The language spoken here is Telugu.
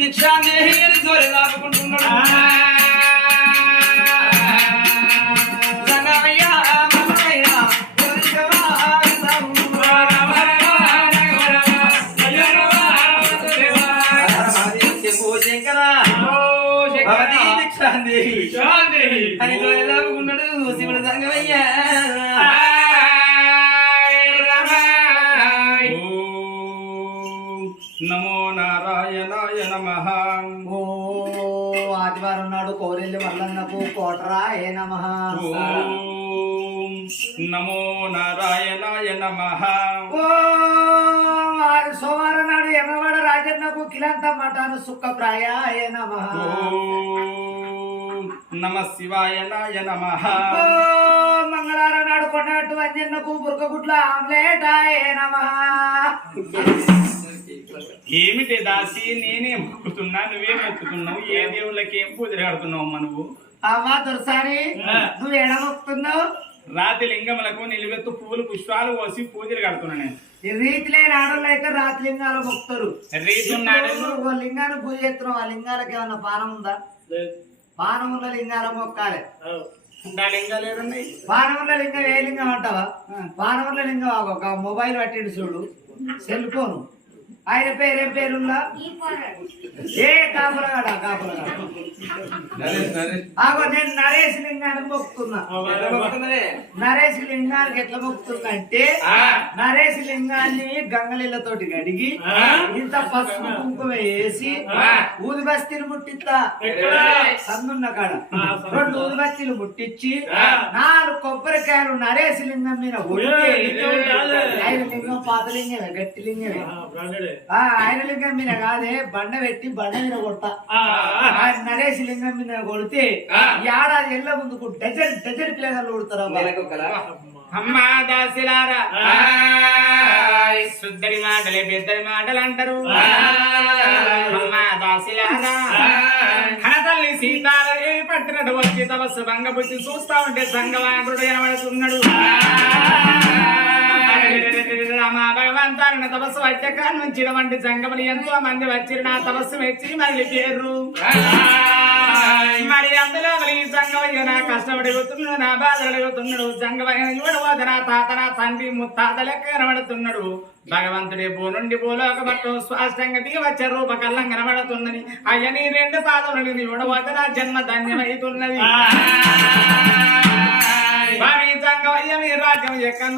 భిక్షాన్ని జోలి లాపుకుంటున్నాడు సంగమయ్య, మల్లయ్య, ఒరిగవా, శంభో శంకర భవతి భిక్షాందేహి అని జోలి లాపుకున్నాడు శివుడు సంగమయ్య. ఆదివారం నాడు కోరెల్లి మల్లన్నకు కోటరా ఏ నమ నమో నారాయణాయ నమ. సోమవారం నాడు ఎర్రవాడ రాజన్నకు కిలంత మఠాను సుఖప్రాయ ఏ నమ నమ శివాయ నాయ నమ. మంగళవారం నాడు కొన్నట్టు అంజన్నకు బురకగుట్ల ఆమ్లెట్ ఏమిటి దాసి? నేనే మొక్కుతున్నా నువ్వే మొక్కుతున్నావు. ఏ దేవుళ్ళకి ఏం పూజలు కడుతున్నావు నువ్వు? అమ్మా దొరసారి నువ్వు ఎడమొక్కుతున్నావు రాతి లింగములకు నిలువెత్తు పూలు పుష్పాలు పోసి పూజలు కడుతున్నా నేను. ఈ రీతి లేని ఆడోళ్ళు అయితే రాతి లింగాలు మొక్కుతారు. ఓ లింగాన్ని పూజ చేస్తున్నాం ఆ లింగాలకి ఏమన్నా పానం ఉందా? పానం ఉన్న లింగాల మొక్కాలి? పానవర్ల లింగం ఏ లింగం అంటావా? పానవర్ల లింగం ఒక మొబైల్ పట్టిండు చూడు. Cell phone. ఆయన పేరు ఏం పేరుందా? ఏ కాపులగాడ కాపులగాడ? ఆగో నేను నరేష్ లింగానికి మొక్కుతున్నా. నరేష్ లింగానికి ఎట్లా మొక్కుతున్నా అంటే నరేష్ లింగాన్ని గంగలీలతోటి కడిగి ఇంత పసుపు కుంకుమ వేసి ఊది బస్తీలు ముట్టిస్తా. సందున్న కాడ. రెండు ఊది బస్తీలు ముట్టించి నాలుగు కొబ్బరికాయలు నరేష్ లింగం మీద ఆయన లింగం పాత లింగమే గట్టి లింగమే. ఆయన లింగం మీద కాదే బండ పెట్టి బండ మీద కొడతా. ఆ నరేష్ లింగం మీద కొడితే ఏడాది ఎల్ల ముందుకు డజన్ డజన్ పిల్లగాళ్ళు కొడతారా అమ్మా. దాసిలారా. శుద్ధరి మాటలే పెద్దరి మాటలు అంటారు అమ్మా దాసిలారా. కనతల్లి సీతాలే పట్టినట్టు వచ్చి తపస్సు భంగపుచ్చి చూస్తా ఉంటే సంగవాకుడు కనబడుతున్నాడు రామా భగవంతాన్ని తపస్సు వచ్చాక నుంచి వంటి సంగములు ఎంతో మంది వచ్చి నా తపస్సు మెచ్చి మళ్ళీ పేరు. మరి అందులో మరి ఈ సంగమయ్య నా కష్టపడి పోతున్నాడు నా బాధ అడుగుతున్నాడు సంగమయ్య చూడబోదు నా తాత నా తండ్రి ముత్తాత లెక్క కనబడుతున్నాడు. భగవంతుడి భూ నుండి భూలోక పట్టు స్పష్టంగా దిగి వచ్చే రూపకల్లం కనబడుతున్నది అయ్యని రెండు పాదములు చూడబోతే నా జన్మ మీ రాజ్యం ఎక్కడ